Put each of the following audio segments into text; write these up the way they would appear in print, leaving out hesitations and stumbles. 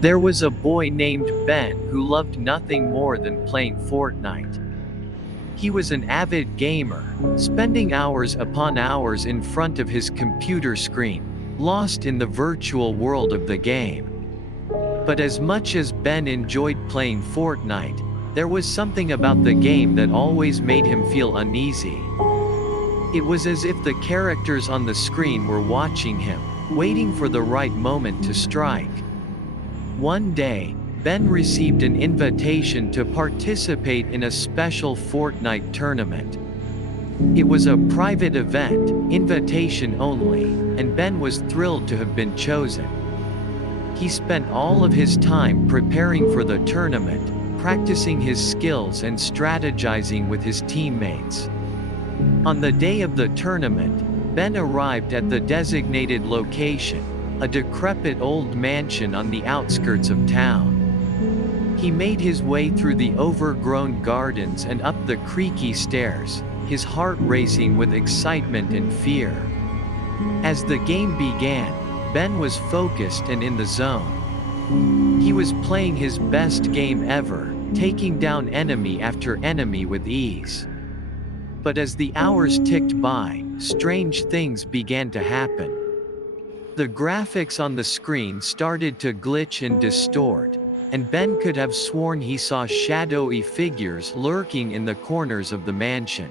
There was a boy named Ben who loved nothing more than playing Fortnite. He was an avid gamer, spending hours upon hours in front of his computer screen, lost in the virtual world of the game. But as much as Ben enjoyed playing Fortnite, there was something about the game that always made him feel uneasy. It was as if the characters on the screen were watching him, waiting for the right moment to strike. One day, Ben received an invitation to participate in a special Fortnite tournament. It was a private event, invitation only, and Ben was thrilled to have been chosen. He spent all of his time preparing for the tournament, practicing his skills and strategizing with his teammates. On the day of the tournament, Ben arrived at the designated location, a decrepit old mansion on the outskirts of town. He made his way through the overgrown gardens and up the creaky stairs, his heart racing with excitement and fear. As the game began, Ben was focused and in the zone. He was playing his best game ever, taking down enemy after enemy with ease. But as the hours ticked by, strange things began to happen. The graphics on the screen started to glitch and distort, and Ben could have sworn he saw shadowy figures lurking in the corners of the mansion.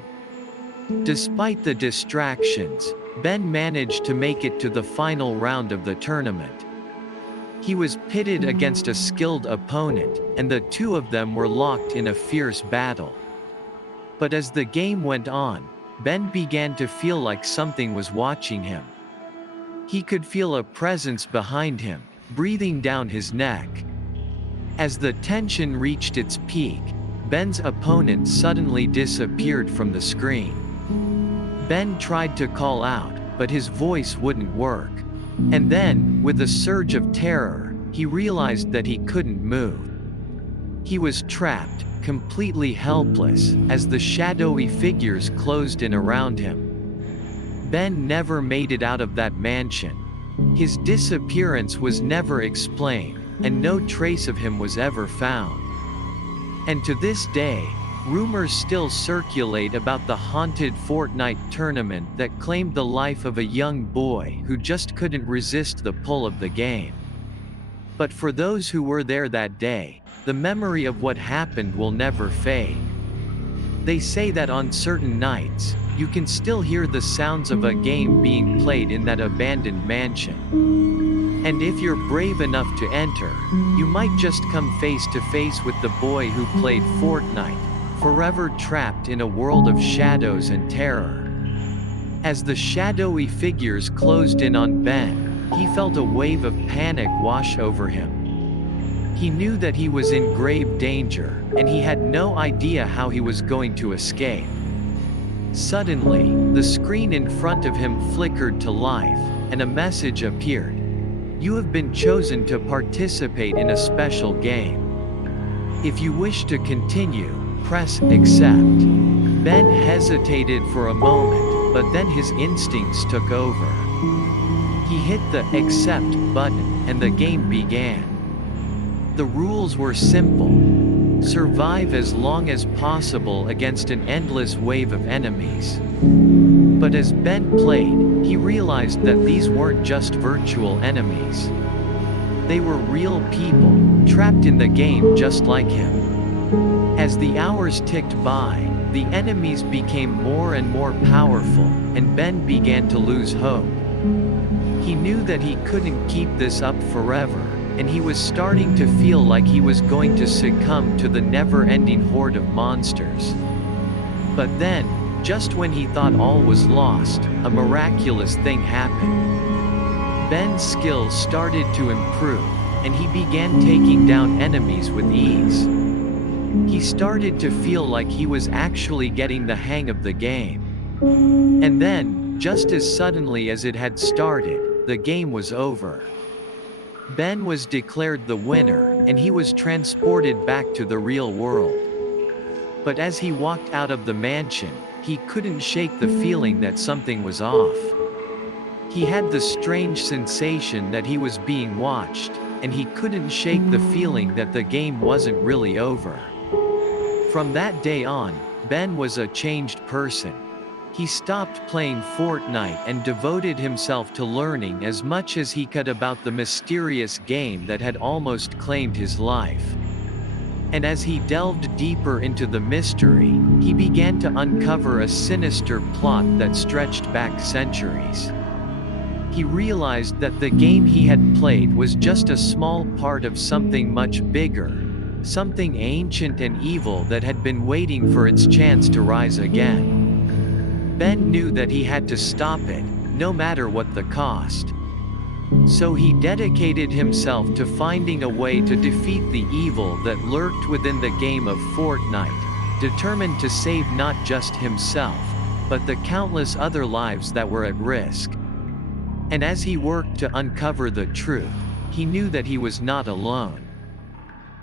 Despite the distractions, Ben managed to make it to the final round of the tournament. He was pitted against a skilled opponent, and the two of them were locked in a fierce battle. But as the game went on, Ben began to feel like something was watching him. He could feel a presence behind him, breathing down his neck. As the tension reached its peak, Ben's opponent suddenly disappeared from the screen. Ben tried to call out, but his voice wouldn't work. And then, with a surge of terror, he realized that he couldn't move. He was trapped, completely helpless, as the shadowy figures closed in around him. Ben never made it out of that mansion. His disappearance was never explained, and no trace of him was ever found. And to this day, rumors still circulate about the haunted Fortnite tournament that claimed the life of a young boy who just couldn't resist the pull of the game. But for those who were there that day, the memory of what happened will never fade. They say that on certain nights, you can still hear the sounds of a game being played in that abandoned mansion. And if you're brave enough to enter, you might just come face to face with the boy who played Fortnite, forever trapped in a world of shadows and terror. As the shadowy figures closed in on Ben, he felt a wave of panic wash over him. He knew that he was in grave danger, and he had no idea how he was going to escape. Suddenly, the screen in front of him flickered to life, and a message appeared. You have been chosen to participate in a special game. If you wish to continue, press accept. Ben hesitated for a moment, but then his instincts took over. He hit the accept button, and the game began. The rules were simple. Survive as long as possible against an endless wave of enemies. But as Ben played, he realized that these weren't just virtual enemies. They were real people, trapped in the game just like him. As the hours ticked by, the enemies became more and more powerful, and Ben began to lose hope. He knew that he couldn't keep this up forever, and he was starting to feel like he was going to succumb to the never-ending horde of monsters. But then, just when he thought all was lost, a miraculous thing happened. Ben's skills started to improve, and he began taking down enemies with ease. He started to feel like he was actually getting the hang of the game. And then, just as suddenly as it had started, the game was over. Ben was declared the winner, and he was transported back to the real world. But as he walked out of the mansion, he couldn't shake the feeling that something was off. He had the strange sensation that he was being watched, and he couldn't shake the feeling that the game wasn't really over. From that day on, Ben was a changed person. He stopped playing Fortnite and devoted himself to learning as much as he could about the mysterious game that had almost claimed his life. And as he delved deeper into the mystery, he began to uncover a sinister plot that stretched back centuries. He realized that the game he had played was just a small part of something much bigger, something ancient and evil that had been waiting for its chance to rise again. Ben knew that he had to stop it, no matter what the cost. So he dedicated himself to finding a way to defeat the evil that lurked within the game of Fortnite, determined to save not just himself, but the countless other lives that were at risk. And as he worked to uncover the truth, he knew that he was not alone.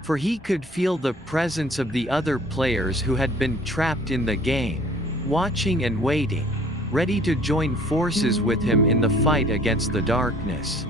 For he could feel the presence of the other players who had been trapped in the game, watching and waiting, ready to join forces with him in the fight against the darkness.